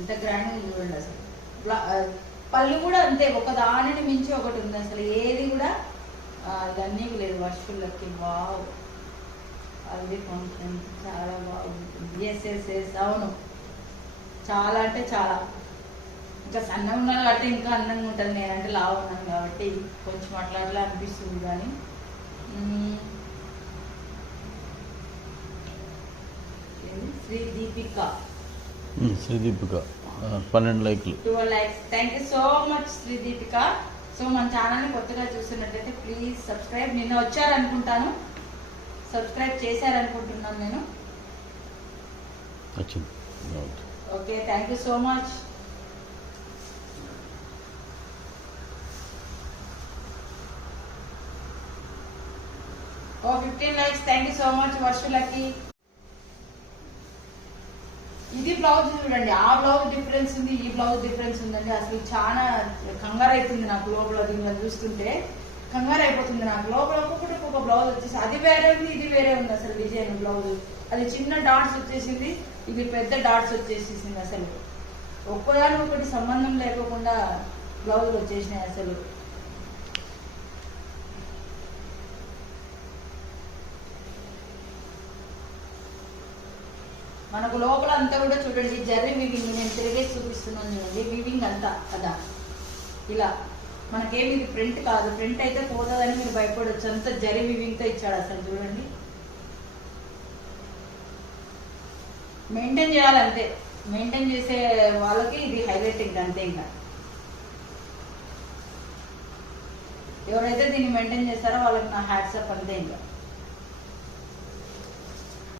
ఎంత గ్రాండ్గా చూడండి అసలు. పళ్ళు కూడా అంతే, ఒక దానిని మించి ఒకటి ఉంది అసలు. ఏది కూడా ఇదన్నీ లేదు వర్షులకి. వావ్, అది ఫంక్షన్ చాలా బాగుంటుంది. ఎస్ అవును, చాలా అంటే చాలా. ఇంకా సన్నం ఉన్నాను కాబట్టి ఇంకా అందంగా ఉంటుంది. నేనంటే లావు ఉన్నాను కాబట్టి కొంచెం అట్లా అట్లా అనిపిస్తుంది. కానీ శ్రీ దీపిక 12 లైక్లు, 12 likes. Thank you so much Sri Deepika. So మన ఛానల్ని కొత్తగా చూస్తున్నట్టయితే ప్లీజ్ సబ్స్క్రైబ్. నిన్న వచ్చారనుకుంటాను, సబ్స్క్రైబ్ చేశారనుకుంటున్నాను నేను. Okay, thank you so much. Oh 15 likes. Thank you so much వర్షులకి. ఇది బ్లౌజ్ చూడండి, ఆ బ్లౌజ్ డిఫరెన్స్ ఉంది, ఈ బ్లౌజ్ డిఫరెన్స్ ఉందండి. అసలు చాలా కంగారు అవుతుంది నాకు లోపల. దీనిలో చూస్తుంటే కంగారు అయిపోతుంది నాకు లోపల. ఒక్కొక్క బ్లౌజ్ వచ్చేసి అది వేరే ఉంది, ఇది వేరే ఉంది అసలు. డిజైన్ బ్లౌజ్ అది చిన్న డాట్స్ వచ్చేసింది, ఇది పెద్ద డాట్స్ వచ్చేసేసింది. అసలు ఒకటి సంబంధం లేకుండా బ్లౌజులు వచ్చేసినాయి అసలు. మనకు లోపల అంతా కూడా చూడండి జర్రీ వీవింగ్. నేను తిరిగేసి చూపిస్తున్నాను చూడండి, వీవింగ్ అంతా కదా ఇలా. మనకేమి ఇది ప్రింట్ కాదు, ప్రింట్ అయితే పోతుందని మీరు భయపడవచ్చు. అంతా జరీ వీవింగ్తో ఇచ్చాడు అసలు. చూడండి, మెయింటైన్ చేయాలంతే. మెయింటైన్ చేసే వాళ్ళకి ఇది హైలైట్ ఇంకా అంతే. ఇంకా ఎవరైతే దీన్ని మెయింటైన్ చేస్తారో వాళ్ళకి నా హ్యాట్స్ అప్ అంతే. ఇంకా